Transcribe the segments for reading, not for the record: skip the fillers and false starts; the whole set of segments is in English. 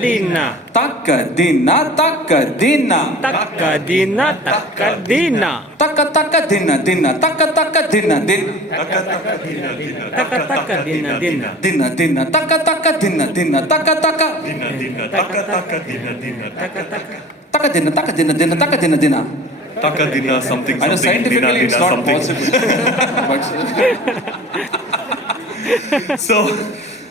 dina. Takadina, takadina. Takadina, takadina. Taka taka dina dina. Taka taka dina din. Taka taka dina dina. Dina dina. Taka taka dina dina. Taka taka. Taka taka dina dina. Taka taka. Taka dina taka dina dina. Taka dina dina. Takadina something I know something. scientifically it's not something. possible. But So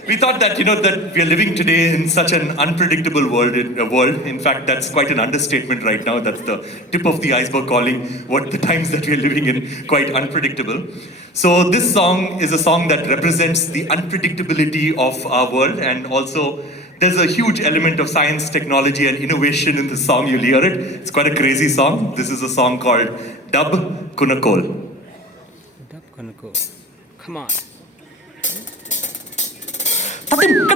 we thought that that we are living today in such an unpredictable world. In fact, that's quite an understatement right now. That's the tip of the iceberg, calling what the times that we are living in quite unpredictable. So this song is a song that represents the unpredictability of our world, and also there's a huge element of science, technology, and innovation in this song. You'll hear it. It's quite a crazy song. This is a song called Dub Kunakol. Dub Kunakol. Come on. Thank you.